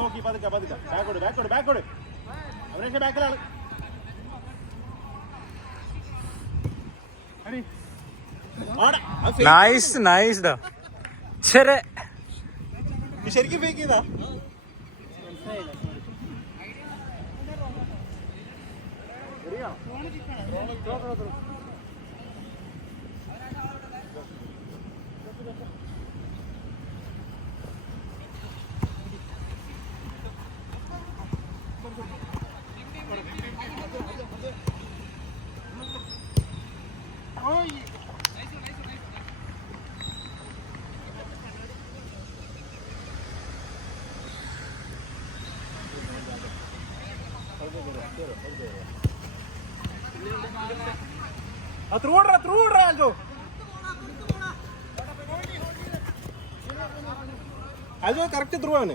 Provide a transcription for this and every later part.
നോക്കി പതുക്കെ ബാക്കോട് അവരെ ബാക്കിലാണ്. നൈസ് ഡാ. ശരിക്കും ഫേക്ക് ചെയ്താ. അത് കറക്റ്റ് ത്രൂ ആണ്.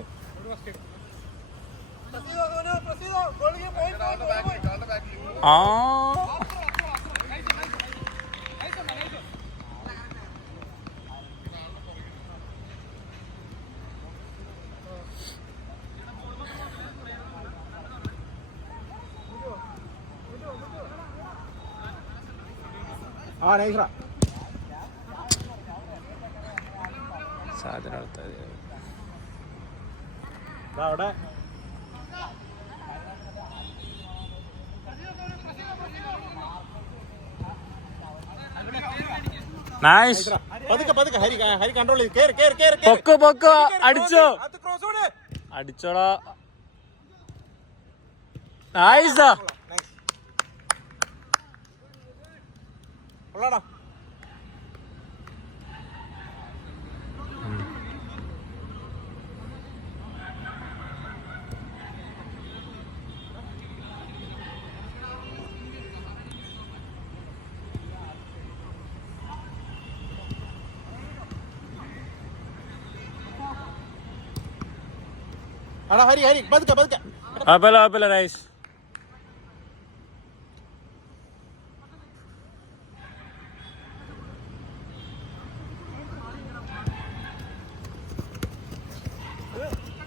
നൈസ്രാ സാധനം അവിടെ. പതുക്കെ ഹരി കൺട്രോൾ ചെയ്ത് പൊക്കോ അടിച്ചോടാ. നൈസാ. കൊള്ളാടാ. ഹരി പതുക്കെ നൈസ്.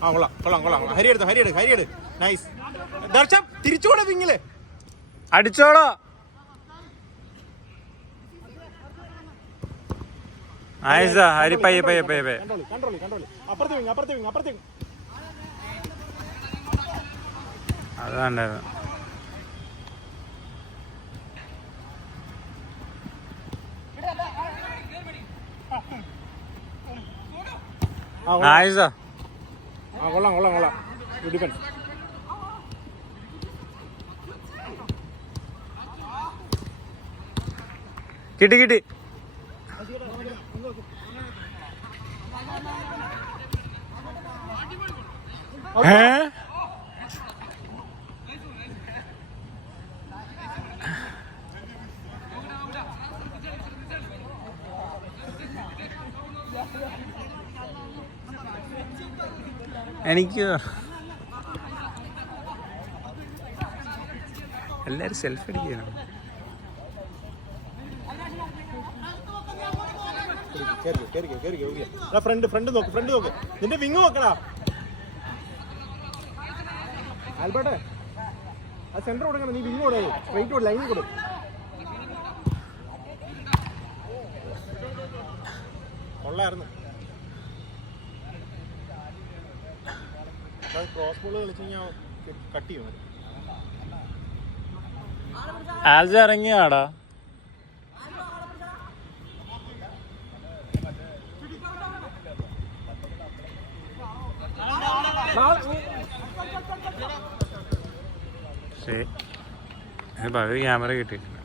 കൊള്ളാം. ഹരി എടുത്ത് നൈസ്. ദർശം തിരിച്ചുകൂടെ വിങ്ങില് അടിച്ചോളോ. നൈസാ. ഹരി പയ്യെ കൺട്രോൾ. അപ്പുറത്ത് അതാണ്ടായിരുന്നു. നൈസാ. കൊള്ളാം. ഡിഫൻസ്. കിട്ടി. എനിക്ക് എല്ലാരും സെൽഫി അടിക്കണം. ഫ്രണ്ട് നോക്ക്. നിന്റെ വിങ് നോക്കടാ ആൽബർട്ടെ. ആ സെന്റർ കൊടുക്കണം. നീ വിങ് കൊടുക്കും. സ്ട്രൈറ്റ് ലൈൻ കൊടുക്കും. കൊള്ളായിരുന്നു. ക്രോസ് ബോൾ കളിച്ചു കഴിഞ്ഞാൽ കട്ട് ചെയ്യും. ആൽജ ഇറങ്ങിയാടാ. ക്യാമറ കിട്ടിയിട്ടില്ല.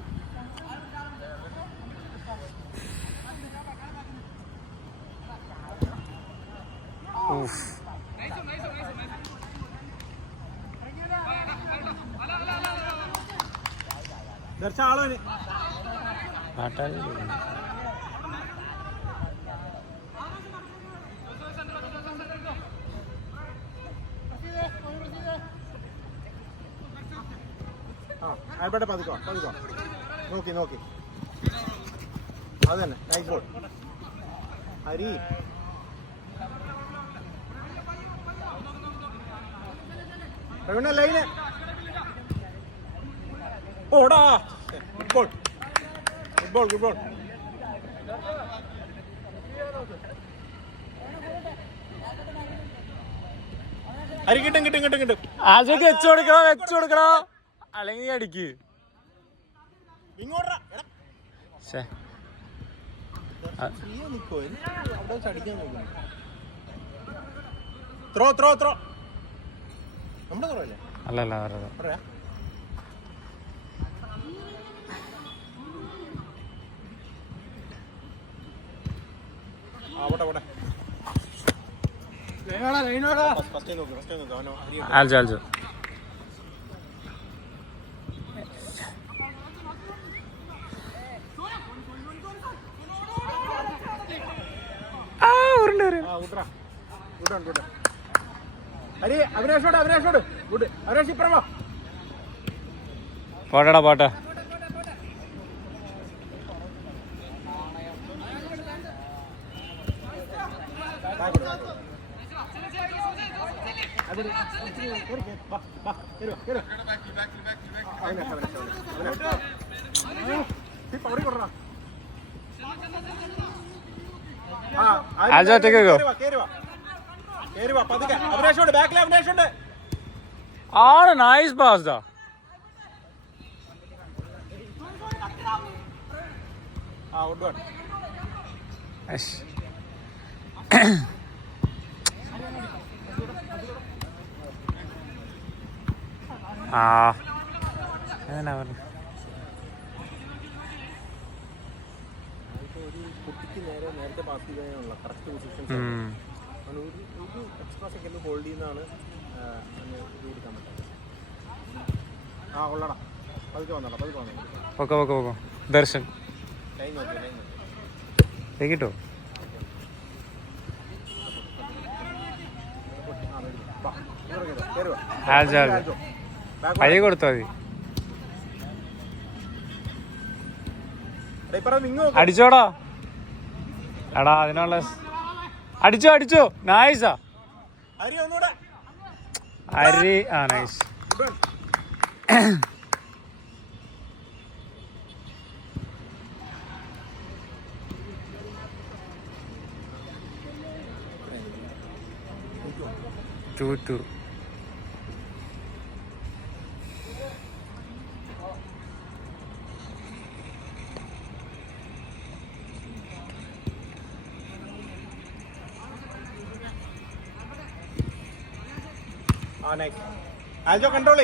ആൽബർട്ടെ പതുക്കോ നോക്കി അത് തന്നെ. Nice ball. Hari Praveena line ഓടാ ഫുട്ബോൾ ഫുട്ബോൾ ഫുട്ബോൾ ഹരി കിട്ടും കിട്ടും കിട്ടും കിട്ടും ആജയ്ക്ക് വെച്ചു കൊടുക്കണോ അല്ലെങ്കിൽ അടിക്ക് ഇങ്ങോട്ടാ ത്രോ ത്രോ ത്രോ നമ്മുടെ ത്രോ അല്ലേ അല്ലല്ല അവരത് പറയാ ആൽജോ ആൽജോ ഹരി അവിനാഷോട് അവിനാഷോട് ഗുഡ് അവിനാഷ് ഇപ്പറവാ പോട്ടെടാ പോട്ടെ ആണ് നൈസ് പാസ് ദാ കുട്ടിക്ക് നേരത്തെ പാസ് ചെയ്യാനുള്ള കറക്റ്റ് പൊസിഷൻ ഒരു എക്സ്ട്രാ സെക്കൻഡ് ഹോൾഡ് ചെയ്യുന്നതാണ് ഇത് കൊടുക്കാൻ പറ്റുന്നത്. ആ ഉള്ളടാ പതുക്കെ വന്നോളാം പതുക്കെ വന്നോളാം ദർശൻ ലൈൻ നോക്കി ലൈൻ നോക്കി കിട്ടോ പഴയ കൊടുത്താ മതി. അടിച്ചോടാ എടാ അതിനുള്ള അടിച്ചോ നൈസാ അരി ആ നൈസ്. ടു ആൽജോ കൺട്രോൾ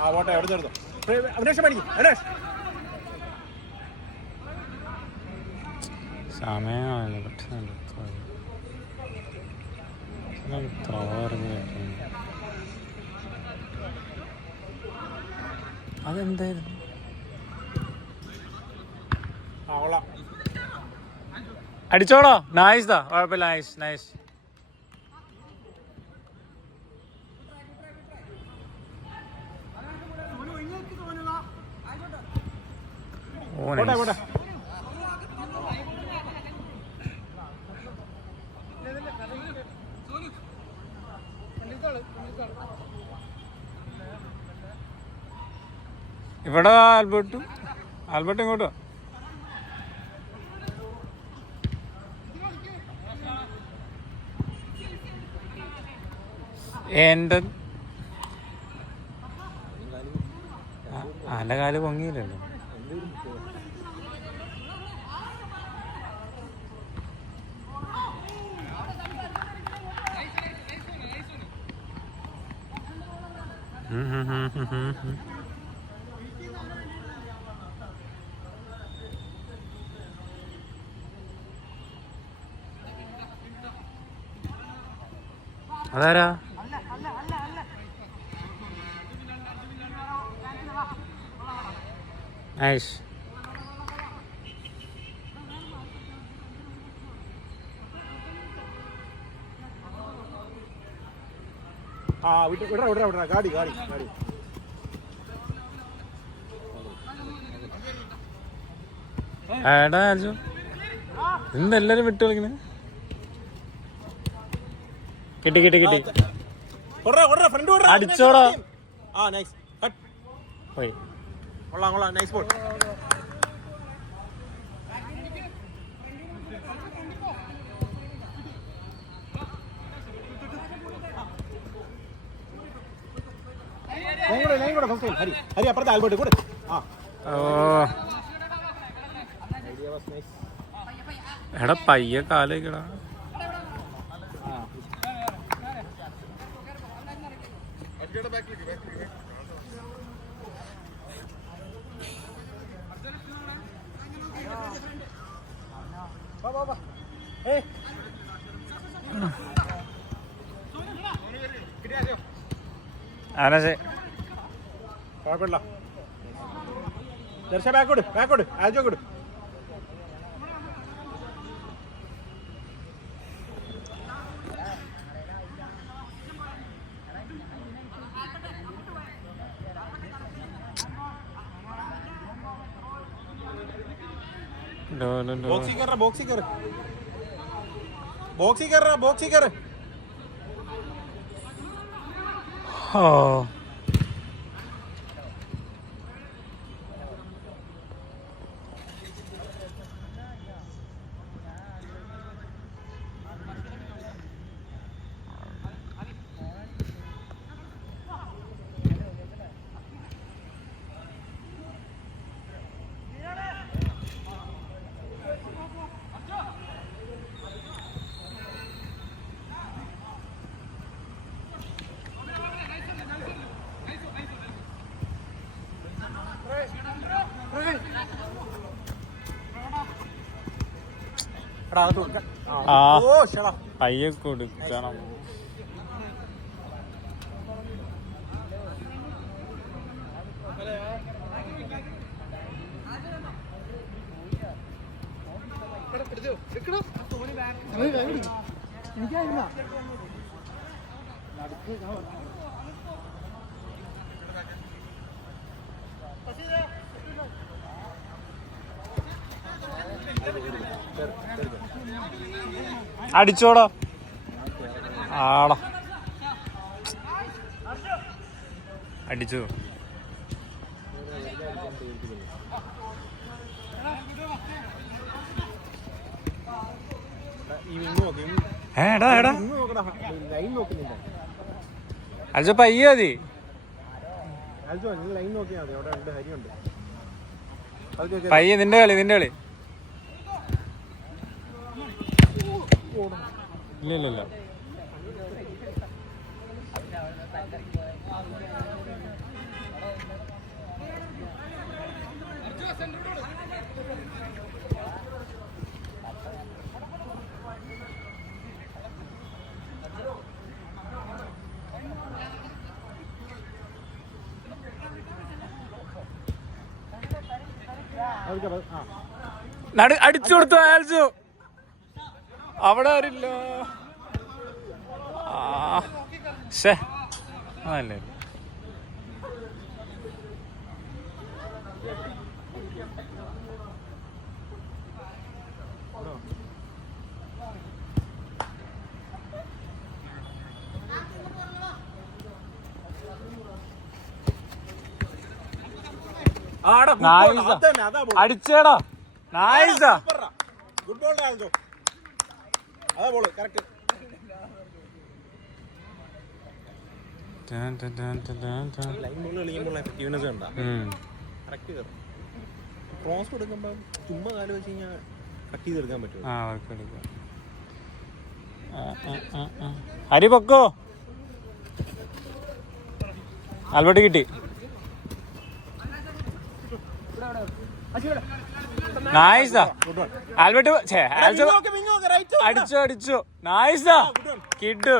ആ പോട്ടെ എവിടെ ചേർന്നു അവിനേഷ് പഠിക്കും അവിനേഷ് സമയമാണല്ലോ പെട്ടെന്ന് അതെന്തായിരുന്നു അടിച്ചോടോ നൈസ് ദാ കുഴപ്പമില്ല നൈസ് ഓ നൈസ്. ഇവിടെ ആൽബർട്ട് ഇങ്ങോട്ടോ എൻ്റെ ആൻ്റെ കാല് പൊങ്ങിയില്ലല്ലോ. അതാരാ നൈസ്. ആ വിട ഗാഡി എടാ ആൽജോ എന്തെല്ലാരും വിട്ടു കളിക്കണേ. കിട്ടി കിട്ടി കിട്ടി. അടിച്ചോടാ. പോയി. Nice ball. ഹരി അപ്പുറത്തെ ആൽബർട്ട് കൂടെ. എടാ പയ്യെ കാലേക്കടാ. ആനസേ കുഴപ്പമില്ല. ദർശ ബാക്കോട് ബാക്കോട് ആൽജോ കൊടു. ബോക്സി കയറ. പയ്യെ കൊടുക്കണം. അടിച്ചോടാ. ആടാ അടിച്ചു. എടാ എടാ അൽജോ പയ്യ മതി. പയ്യ നിന്റെ കളി നിന്റെ കളി. ഇല്ല ഇല്ല അടിച്ചു കൊടുത്തു ആൽജു. അവിടെ ആരില്ല. അതല്ലേ അടിച്ചേടാ. നൈസാ. Good ball Aljo. അതാ ബോൾ കറക്റ്റ്. ലൈൻ ബോൾ കളിക്കുമ്പോൾ എഫക്റ്റീവ്നെസ് ഉണ്ടാ കറക്റ്റ് കയറും. ക്രോസ് കൊടുക്കുമ്പോൾ ചുമ്മാ കാലം വെച്ച് കഴിഞ്ഞാൽ കട്ട് ചെയ്ത് എടുക്കാൻ പറ്റും. ഹരി പൊക്കോ. ആൽബർട്ട് കിട്ടി. നൈസാ ആൽബർട്ട്. അടിച്ചു അടിച്ചു. നൈസാ കിഡു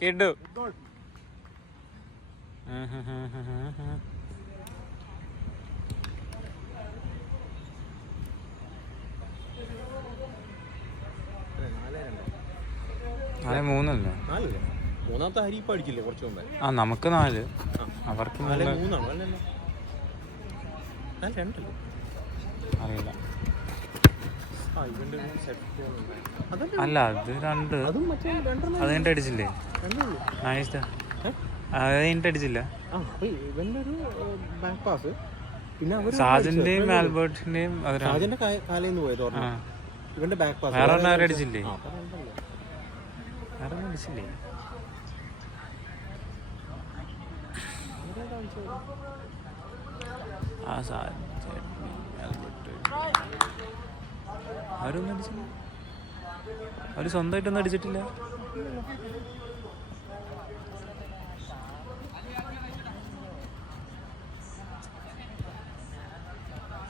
കിഡു. മൂന്നല്ലേ? മൂന്നാമത്തെ ഹരി ഇപ്പൊ അടിച്ചില്ലേ കുറച്ച് മുമ്പേ? നമുക്ക് 4 അവർക്ക് 3 രണ്ടല്ലോ. അറിയില്ല. ആ ഇവൻ്റെ സെറ്റ് അതല്ല അല്ല അത് രണ്ട് അതും മറ്റേ രണ്ടെണ്ണം അത് കഴിഞ്ഞിട്ട് അടിച്ചില്ലേ? രണ്ടുള്ളൂ. നൈസ്. അത് കഴിഞ്ഞിട്ട് അടിച്ചില്ല. ആ അപ്പോൾ ഇവൻ്റെ ഒരു ബാക്ക് പാസ് പിന്നെ അവർ സാജന്റെയും ആൽബർട്ടിന്റെയും ഷാജൻ്റെ കാലയിൽ നിന്ന് പോയത് ഓർമ്മ. ഇവൻ്റെ ബാക്ക് പാസ് വേറെ ഒന്നും അവരടിച്ചില്ലേ? ആ അപ്പോൾ രണ്ടല്ലേ. വേറെ ഒന്നും അടിച്ചില്ലേ? ആ സാജൻ ആൽബർട്ട് അവരൊന്നും അടിച്ചില്ല. അവർ സ്വന്തമായിട്ടൊന്നും അടിച്ചിട്ടില്ല.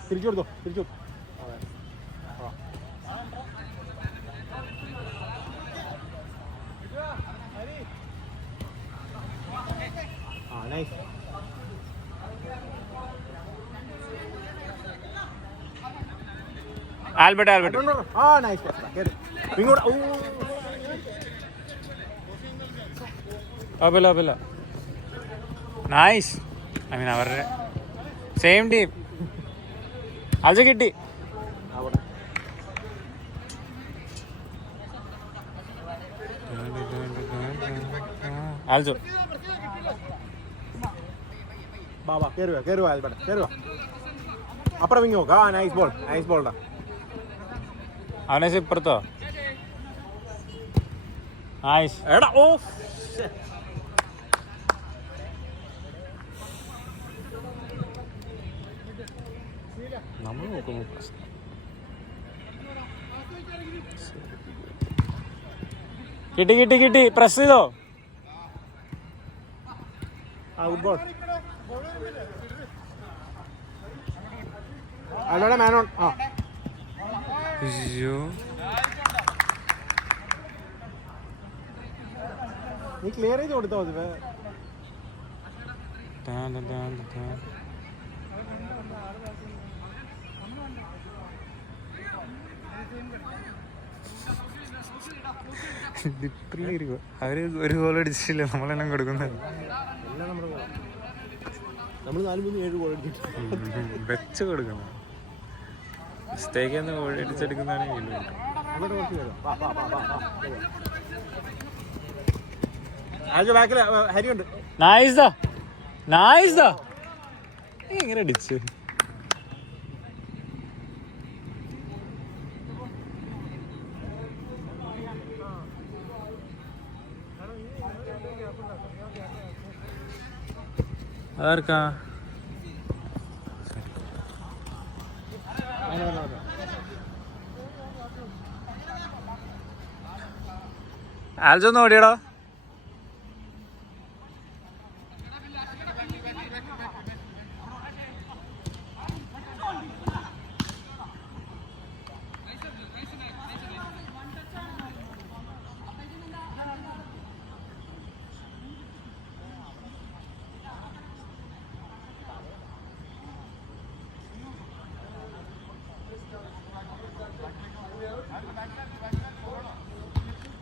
തിരിച്ചു കൊടുത്തോ തിരിച്ചു. ആ നൈസ്. ആൽബർട്ട് ആ നൈസ്. ഇങ്ങോട്ട് അപ്പല്ല നൈസ്. ഐ മീൻ അവരുടെ സെയിം ടീം. അത് കിട്ടി. അവിടെ ആൽജോ ബാബാ കയറുക ആൽബർട്ട് കയറുക. അപ്പുറം വിങ്ങി നോക്കാം. ആ നൈസ് ബോൾഡാ. അവനെ ഇപ്പുറത്തോ? നൈസ്. എടാ ഓ നമ്മൾ നോക്കുമ്പോൾ പ്രശ്നം. കിട്ടി പ്രസ് ചെയ്തോ? ആ ഗുഡ് ബോൾ. അല്ലോടെ മാനോൺ. ആ അയ്യോ നീ ക്ലിയർ ചെയ്ത് കൊടുത്തോ അത്. അവര് ഒരു ഗോൾ അടിച്ചില്ല, നമ്മളെല്ലാം കൊടുക്കുന്നത്. എല്ലാം നമ്മൾ 4-3-7 ഗോൾ അടിച്ചിട്ട് വെച്ച് കൊടുക്കണം. മിസ്റ്റേക്ക് ഗോൾ അടിച്ചെടുക്കുന്നതാണ്. ബാക്കിൽ ഹരിയുണ്ട്. നൈസ്. എങ്ങനെ അടിച്ചു? അതാർക്കാ? ആൽജോ ഒന്ന് ഓടിയടാ.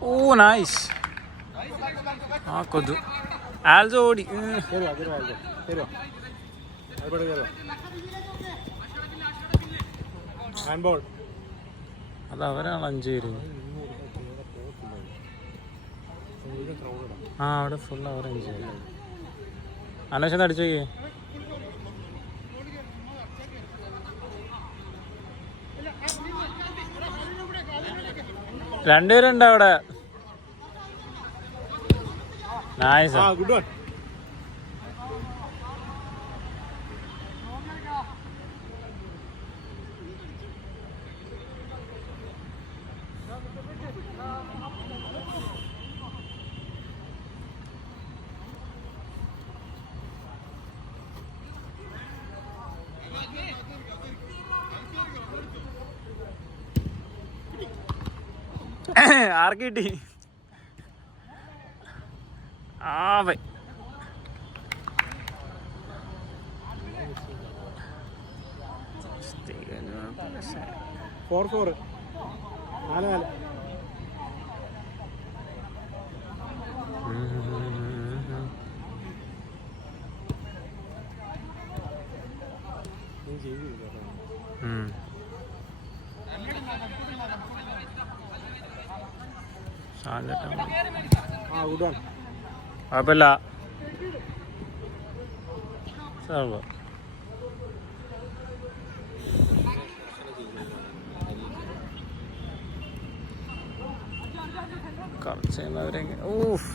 ഓ നൈസ്. ആ കൊതു. ആൽജോ ഓടി. അത് അവരാണ് 5 പേര്. ആ അവിടെ ഫുൾ അവർ 5 പേര്. അന്വേഷണം അടിച്ചു നോക്കിയേ. രണ്ടുപേരുണ്ട് അവിടെ. നൈസ്. Good one. ആർക്ക് കിട്ടി? ആ ബൈ. ഫോർ 4 4. ഗുഡ്. കുഴപ്പമില്ല. സാറോ കളച്ചവരെ ഊഫ്.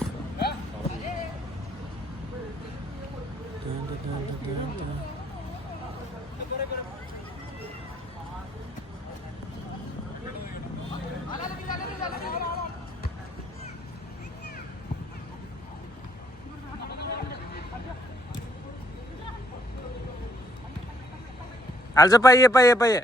അൽസ പയ്യെ പയ്യെ പയ്യെ.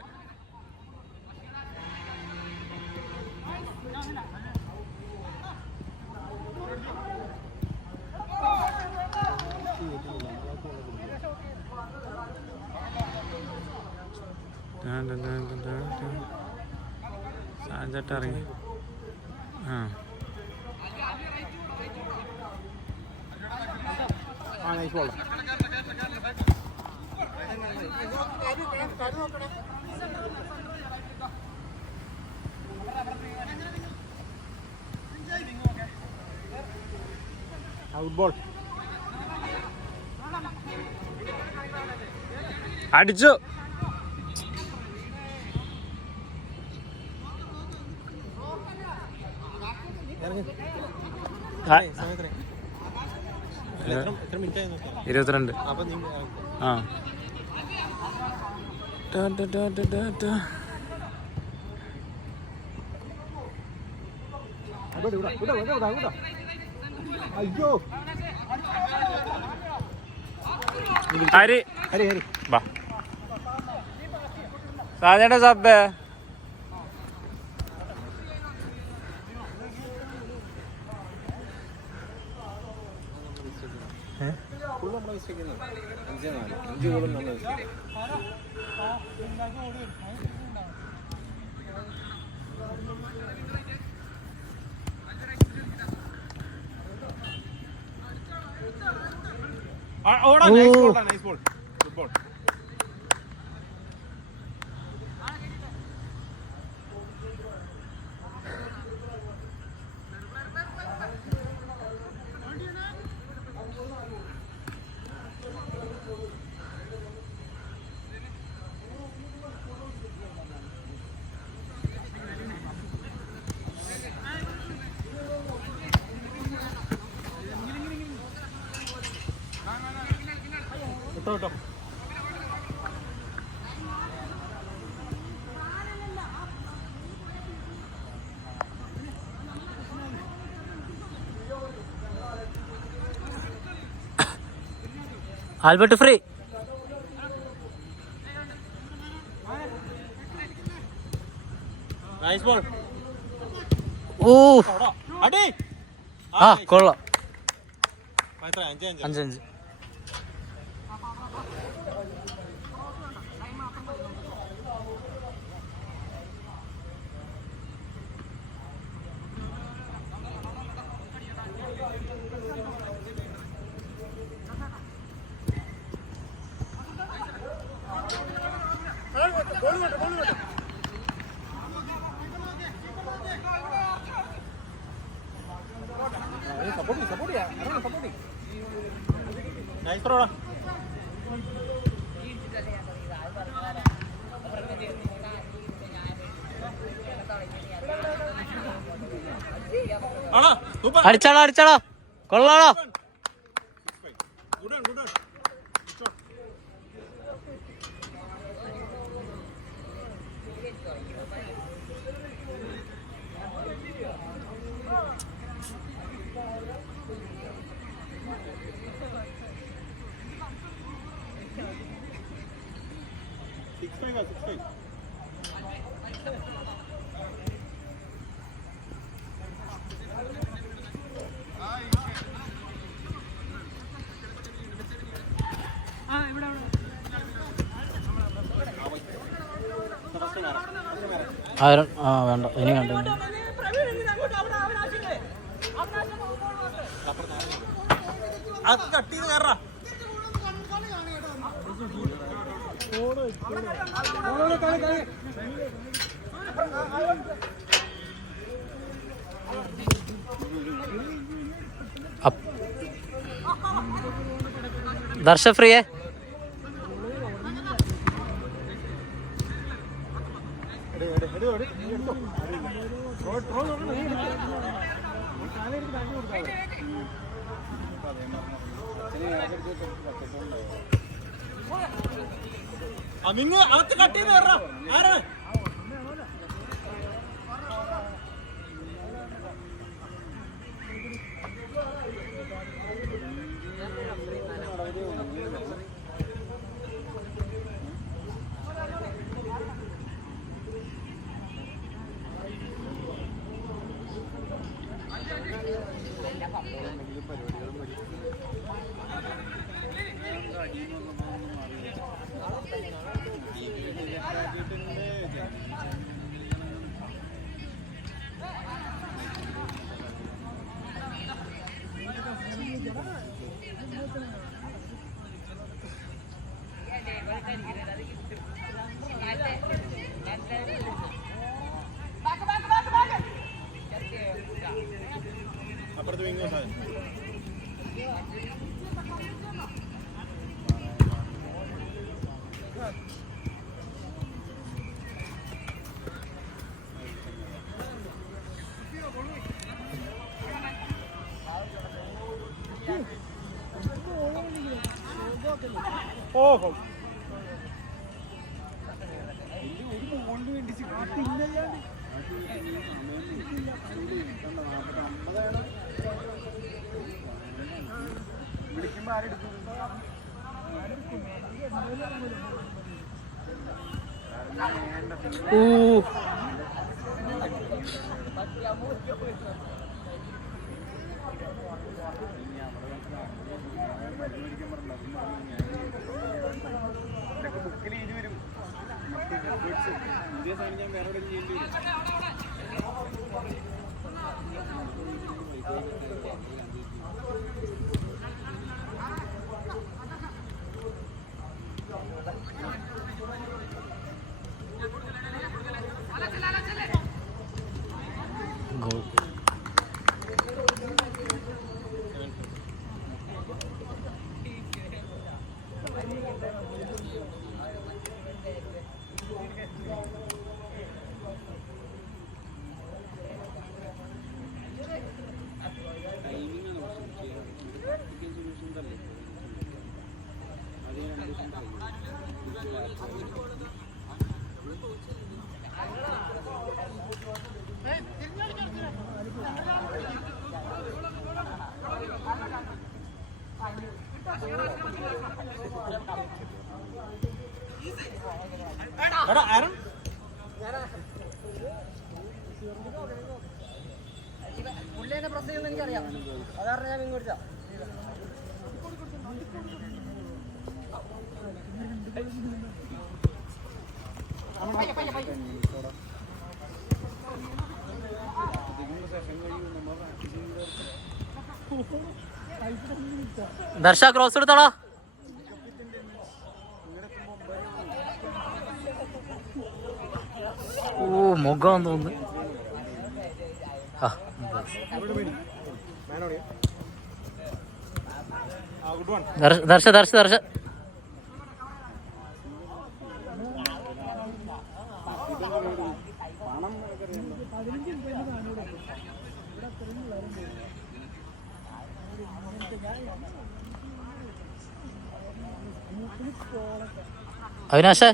സാഞ്ചേട്ട ഇറങ്ങി. Nice ball. Out ball. അടിച്ചു. എത്ര മിനിറ്റ് ആയി നോക്കാം. 22. അപ്പൊ നീ ആ അയ്യോ. ഹരി ഹരി ഹരി വാ. സാജേട്ട സബ്ബേ. ഫുൾ നമ്മളെ മിസ്റ്റേക്ക് 5-4. 5 ഗോളും നമ്മളെ മിസ്റ്റേക്ക്. ഓടാ. Nice ball. Nice ball. Good ball. വിട്ടോ. Albert free. Nice ball. ഓ അടി. ആ കൊള്ളാം. 5-5. 5-5. സപ്പോർട്ട് ചെയ്യാം. Nice throw. അടിച്ചാളോ കൊള്ളാളോ. വേണ്ട ഇനി വേണ്ട. അത് കട്ട് ചെയ്ത് കയറാ. ദർശ ഫ്രീയേ നിങ്ങൾ അകത്ത് കട്ട് ചെയ്ത് കയറാം. ആരാ അപ്പുറത്ത് വിങ്ങോട്ടാ. ഓഹോ വിളിക്കുമ്പോ ആരെടുക്കും? ബുക്കിൽ ഇനി വരും. ഇതേ സാധനം ഞാൻ വേറെ എവിടെ ചെയ്യേണ്ടി വരും. പുള്ളിനെ പ്രസ് ചെയ്യുന്ന എനിക്കറിയാം. അതാണ് ഞാൻ ഇങ്ങോട്ടാ. ദർശ ക്രോസ് എടുത്തോളാ. ഓ മുഖം തോന്നുന്നു. ദർശ ദർശ ദർശ അവിനാശേ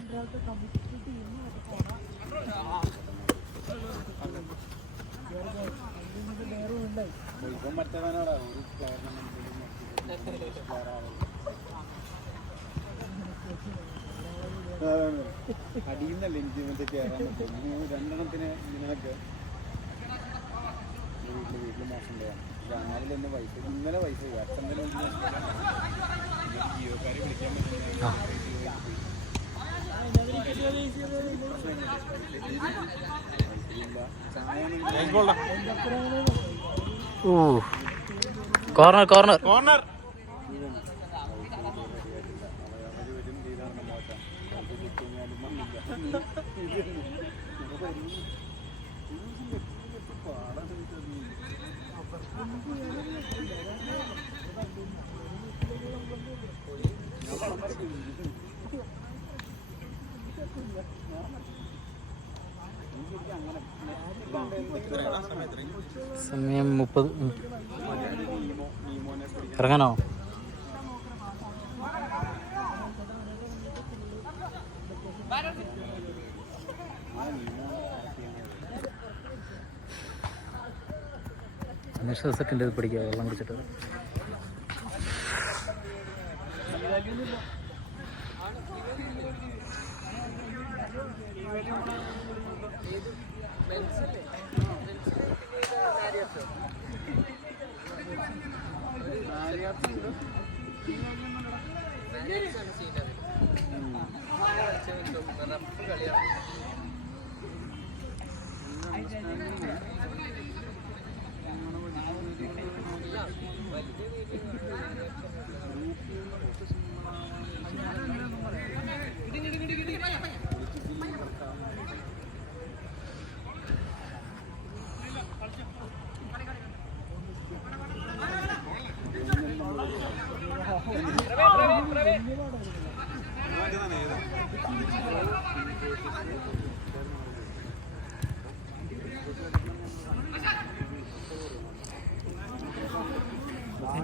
അടിയുന്നല്ലേ എനിക്ക് ഇങ്ങനത്തെ കയറാൻ പറ്റും. രണ്ടെണ്ണത്തിന് ഇങ്ങനെയൊക്കെ വീട്ടിൽ മോശം ചെയ്യാം. രാവിലെ തന്നെ വൈഫ് ഇന്നലെ വൈഫ് അച്ഛൻ്റെ ജിയോക്കാരെ വിളിക്കാൻ പറ്റില്ല. കോർണർ കോർണർ കോർണർ പാടാ. സമയം 30. ഇറങ്ങാനോ? സെക്കൻഡ് പിടിക്കുക വെള്ളം കുടിച്ചിട്ട്.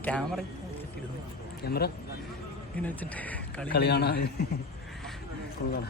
ക്യാമറ ഇങ്ങനെ വെച്ചിട്ട് കളി കാണാൻ ഫുള്ളാണ്.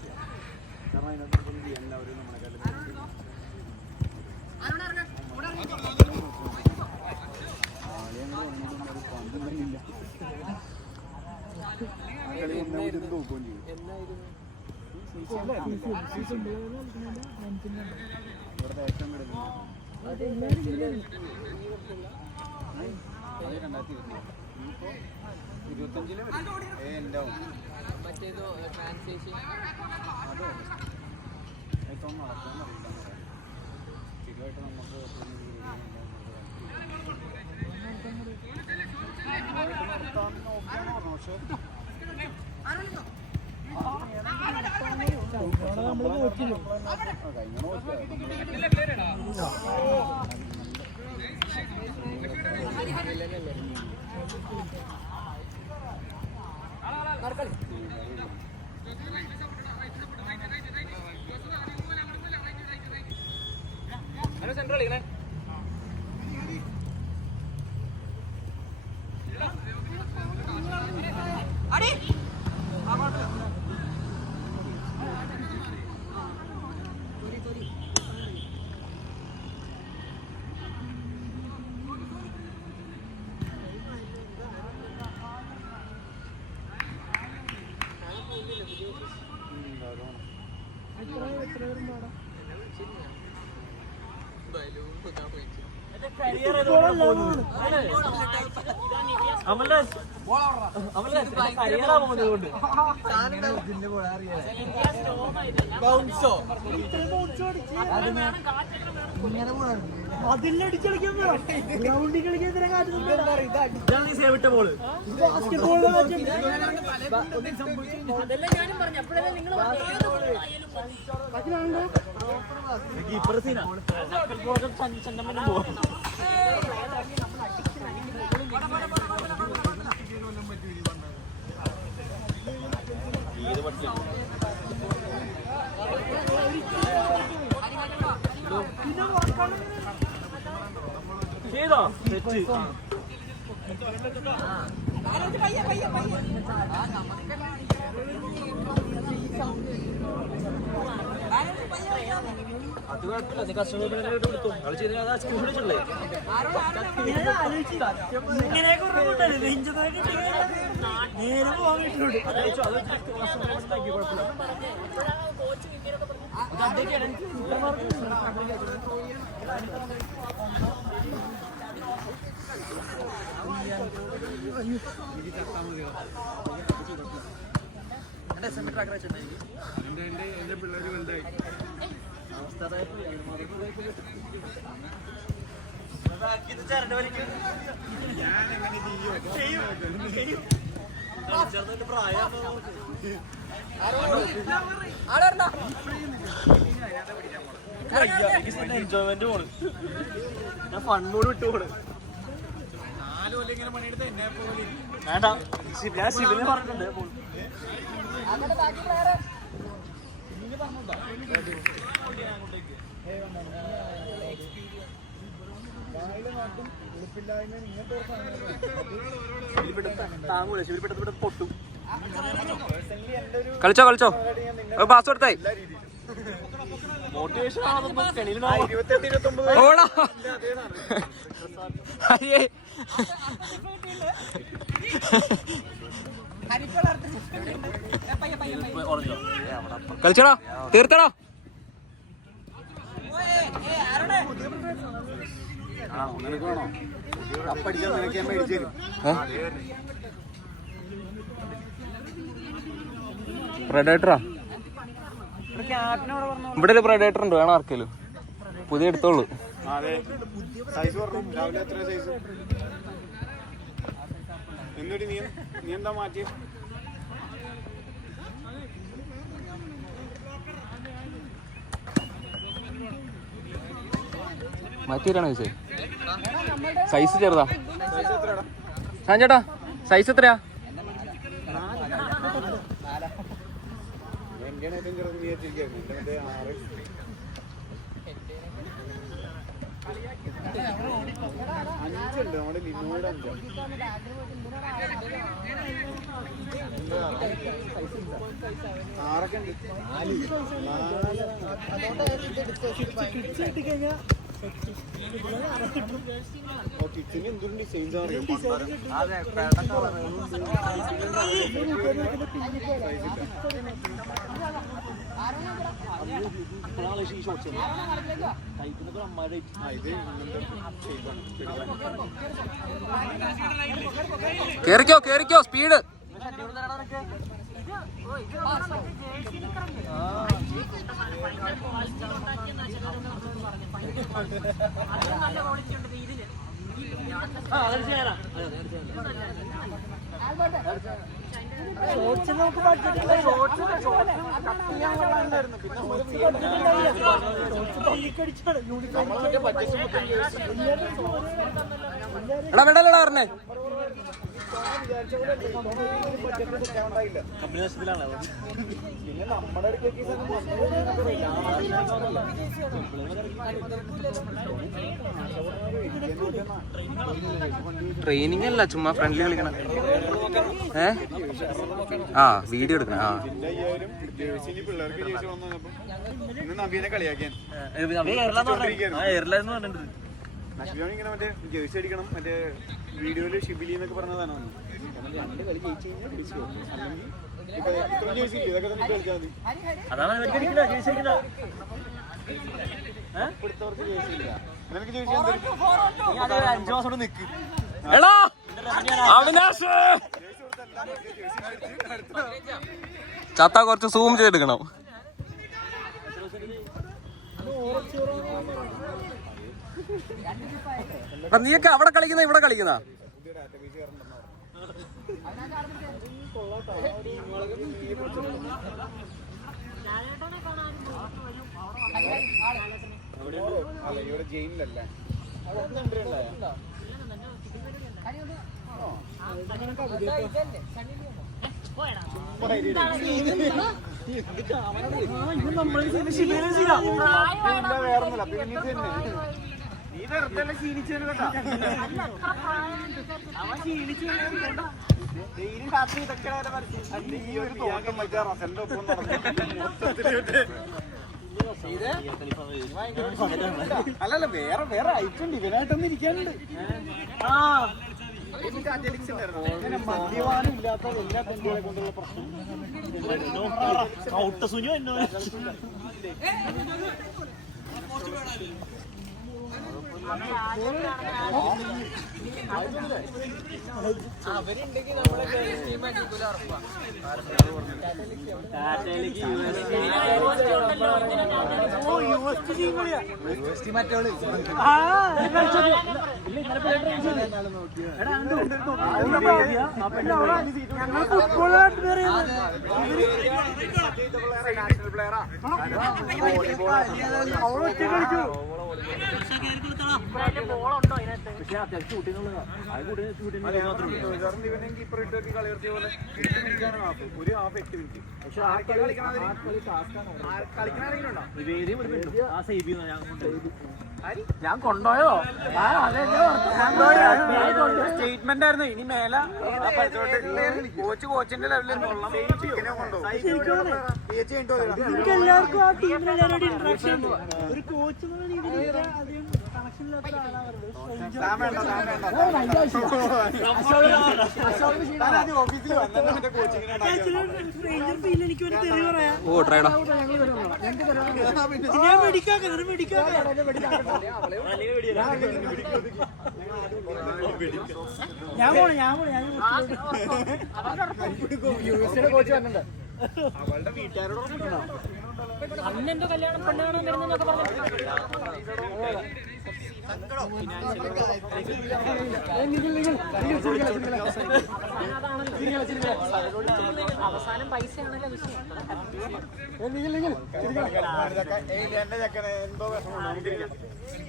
മറ്റേതോ ട്രാൻസ്ലേഷൻ സ്ഥിരമായിട്ട് നമുക്ക് സെൻട്രൽ കളിക്കണേ. അത് കുഴപ്പമില്ല, നീ കസ്റ്റമർ കൊടുത്തു കളി ചെയ്ത് സ്കൂൾ വിളിച്ചില്ലേ? എൻ്റെ പിള്ളേർ വലുതായി എൻജോയ്മെന്റ് പോണ്, ഞാൻ ഫൺ മൂഡ് വിട്ടു പോണ്. 4 കൊല്ലം ഇങ്ങനെ പണിയെടുത്ത് എന്നെ പോലെ വേണ്ട ഞാൻ ശിവനെ പറഞ്ഞിട്ടുണ്ട്. പൊട്ടും. കളിച്ചോ കളിച്ചോ, പാസ് കൊടുത്തായി. മോട്ടിവേഷൻ ഓടാ അയ്യേ കളിച്ചടാ, തീർത്തടാ. പ്രഡേറ്ററാ ഇവിടെ ഒരു പ്രഡേറ്റർ ഉണ്ട്, വേണം ആർക്കേലും. പുതിയ എടുത്തോളൂ. മാറ്റി തരാണ് ചോദിച്ചേ. സൈസ് ചെറുതാ. ചേട്ടാ സൈസ് എത്രയാ? കേറിക്കോ കേറിക്കോ, സ്പീഡ്. എടാ വേണ്ടല്ലടാ പറഞ്ഞേ. ട്രെയിനിങ് അല്ല, ചുമ്മാ ഫ്രണ്ട്ലി കളിക്കണം. ആ വീഡിയോ എടുക്കണം. ആ ഇങ്ങനെ മറ്റേ ജേഴ്സി അടിക്കണം, മറ്റേ വീഡിയോയില് ഷിബിലി എന്നൊക്കെ പറഞ്ഞതാണ്. രണ്ട് കളി ജയിച്ചു കഴിഞ്ഞാൽ വിളിച്ചു പോകും. അല്ലെങ്കിൽ ജേഴ്സി ഇതൊക്കെ തന്നെ കളിച്ചാൽ മതി. ഇപ്പോഴത്തവർക്ക് ജേഴ്സി ഇല്ല. നിനക്ക് ജേഴ്സി 5 മാസം കൊണ്ട് നിൽക്ക്. ചത്ത കുറച്ച് സൂം ചെയ്തെടുക്കണം. നീയൊക്കെ അവിടെ കളിക്കുന്ന ഇവിടെ കളിക്കുന്ന ഇവിടെ ജയിലിലല്ലേ? നീ വെറുതെ ക്ഷീണിച്ചു കേട്ടാ. അവൻ ക്ഷീണിച്ചു ഡെയിലി രാത്രി ഇതൊക്കെ ഈ ഒരു തോട്ടം മറ്റേ റസലിന്റെ ഒപ്പം അല്ലല്ല, വേറെ വേറെ ഐറ്റുണ്ട്. ഇവനായിട്ടൊന്നും ഇരിക്കാനുണ്ട്. മദ്യപാനം ഇല്ലാത്ത എല്ലാ പെൺകുട്ടികളെ കൊണ്ടുള്ള പ്രശ്നം. അവരുണ്ടെങ്കിൽ നമ്മളെ ടീം അടിക്കൂല ഉറപ്പാ. പക്ഷെ അത്യാവശ്യം ഷൂട്ടിനുള്ളതാ ആ കൂട്ടി ഷൂട്ടിന് ഇവനെ കീപ്പർ ഇട്ട് കളി നിർത്തിയ പോലെ ഒരു ഹാഫ് 8 മിനിറ്റ് പക്ഷെ ആ കളി കളിക്കണോ ആ സേവ് ചെയ്യുന്ന ഞാൻ കൊണ്ടോയോ സ്റ്റേറ്റ്മെന്റ് ആയിരുന്നു ഇനി മേല കോച്ചിന്റെ ലെവലിൽ എല്ലാവർക്കും ആ ടീമിലെല്ലാവരോടും ഇന്ററാക്ഷൻ ഉണ്ട്. ഒരു കോച്ച് എന്നുള്ള രീതിയിൽ അധികം കണക്ഷൻ ഇല്ലാത്ത സ്ട്രേഞ്ചർ ഫീൽ എനിക്ക് ഒരു തെറി പറയാം. ഞാൻ മെഡിക്കാക്കാം ഞാൻ പോണേ അവളുടെ വീട്ടുകാരോട് അന്നെന്തോ കല്യാണം പെണ്ണാണോ വരുന്നൊക്കെ പറഞ്ഞു. അവസാനം പൈസയാണല്ലോ വിഷയം. എന്തോ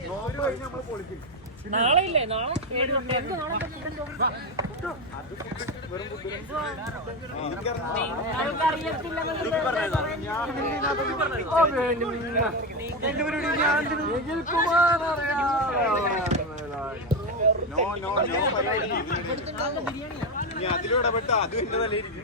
നോമ്പ് കഴിഞ്ഞ് നമ്മള് പൊളിക്കും. നാളെ ഇല്ലേ? നാളെ 7 തൊട്ട് എന്ത് നാളെ അതിലും ഇടപെട്ട അതും എന്റെ തലയിരിക്കും.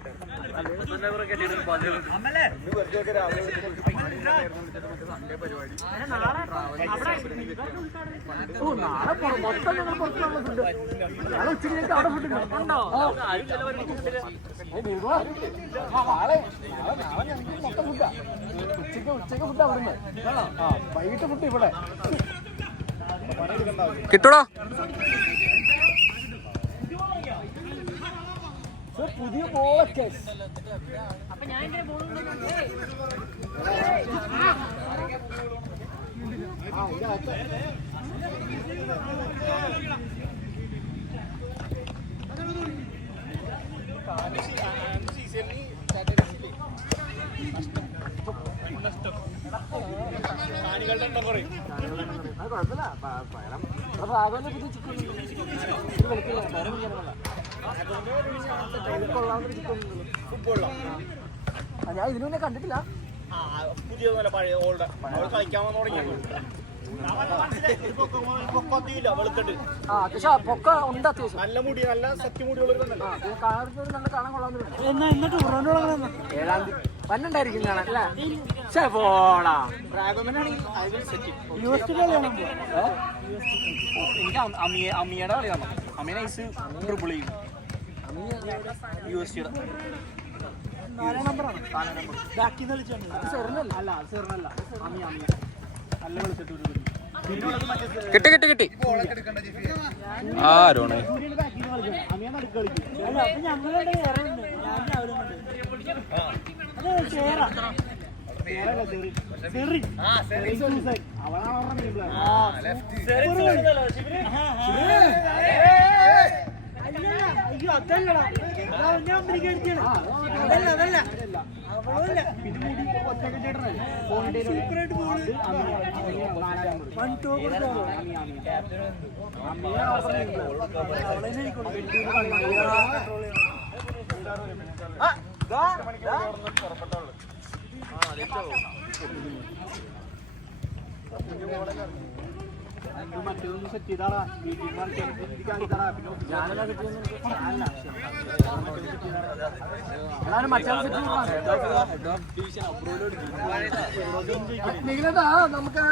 വൈകിട്ട് ഫുഡ് ഇവിടെ കിട്ടൂടാ. പുതിയ ബോളൊക്കെ അപ്പൊ ഞാൻ എന്റെ ഞാൻ ഇതിനു മുന്നേ കണ്ടിട്ടില്ല. പുതിയ പഴയ ഓൾഡ് കളിക്കാൻ തുടങ്ങിയ വെളുത്തിട്ട് പൊക്ക ഉണ്ട് അത്യാവശ്യം. നല്ല മുടി നല്ല സത്യ മുടിയുള്ളൊരു നല്ല കാണാൻ കൊള്ളാവുന്നുണ്ട്. എന്നാ പന്നുണ്ടായിരിക്കും കാണാൻ അല്ലേ? പോടാ എനിക്ക് അമ്മിയുടെ കളി കാണണം. അമ്മയെ നൈസ് ട്രിപ്പിൾ ചെയ്യും. USG കിട്ടി ആരോണേ ഞങ്ങളുടെ അയ്യോ അതല്ലടാ ഞാൻ ബ്രിഗേഡ് അതല്ല അവളല്ല സൂപ്പറായിട്ട് പോള് വൺ ടോപ്പ് മറ്റൊന്ന് സെറ്റ് ചെയ്താടാ. നമുക്ക്